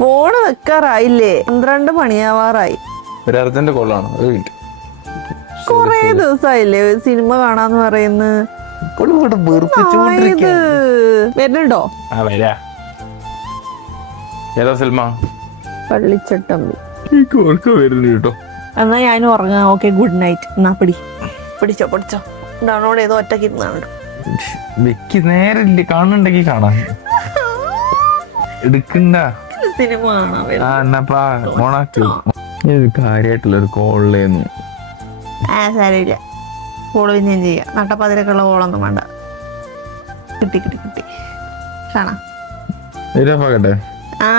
Phone വെക്കാറായില്ലേ? 12 മണിയാവാറായി. ഒരു urgent കോളാണ്. ഒരു minute. കൊറേ ദിവസമായില്ലേ ഒരു സിനിമ കാണാന്ന് പറയുന്നത്. വരുന്നുണ്ടോ? ആ വരാ. ഏതാ സിനിമ? പള്ളിച്ചട്ടമ്പി. വരുന്നു കേട്ടോ. എന്നാ ഞാനും ഉറങ്ങാം. Okay, good night. എന്നാ പിടിച്ചോ ഡൗൺലോഡ് ചെയ്തോ. ഒറ്റക്ക് ഇരുന്നാണ് വെക്ക് നേരില്ല. കാണുന്നുണ്ടെങ്കിൽ കാണാം. എടുക്കണ്ട സിനിമ എന്നാപ്പാ ഓണാക്ക്. കാര്യായിട്ടുള്ള ഒരു കോളിലേന്നു. സാരമില്ല, കോള് പിന്നെയും ചെയ്യാം. നട്ടപ്പതിരക്കുള്ള കോളൊന്നും വേണ്ട. കിട്ടി കാണാം. ഇതാക്കട്ടെ. ആ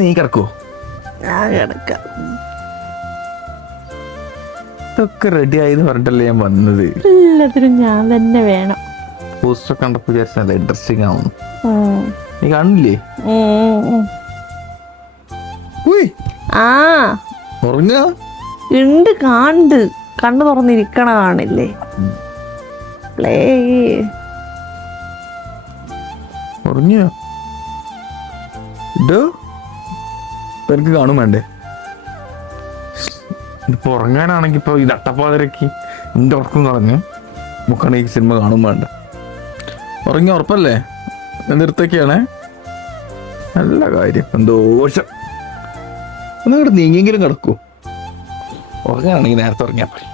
നീ കിടക്കോ? ഞാൻ കിടക്കാം. ഇതൊക്കെ റെഡി ആയിന്ന് പറഞ്ഞിട്ടല്ലേ ഞാൻ വന്നത്. എല്ലാത്തിനും ഞാൻ തന്നെ വേണം. പോസ്റ്റർ കണ്ടപ്പോ വിചാരിച്ചല്ലേ ഇൻട്രസ്റ്റിംഗ് ആവുന്നു. നീ കാണില്ലേ? ആ ഉറങ്ങ ഉണ്ട്. കണ്ണു തുറന്നിരിക്കണ കാണില്ലേ? പ്ലേ ഉറങ്ങിയോ? എനിക്ക് കാണും വേണ്ടേ? ഇതിപ്പോ ഉറങ്ങാനാണെങ്കി ഇപ്പൊ ഇത് അട്ടപ്പാതിരക്ക് എന്റെ ഉറക്കം കളഞ്ഞ് മുക്കാണെങ്കിൽ സിനിമ കാണും വേണ്ട. ഉറങ്ങി ഉറപ്പല്ലേ? നിർത്തേക്കാണേ. നല്ല കാര്യം. സന്തോഷം. ഒന്നിങ്ങോട്ട് നീങ്ങിയെങ്കിലും കിടക്കൂ. ഉറങ്ങാണെങ്കിൽ നേരത്തെ ഉറങ്ങിയാൽ മതി.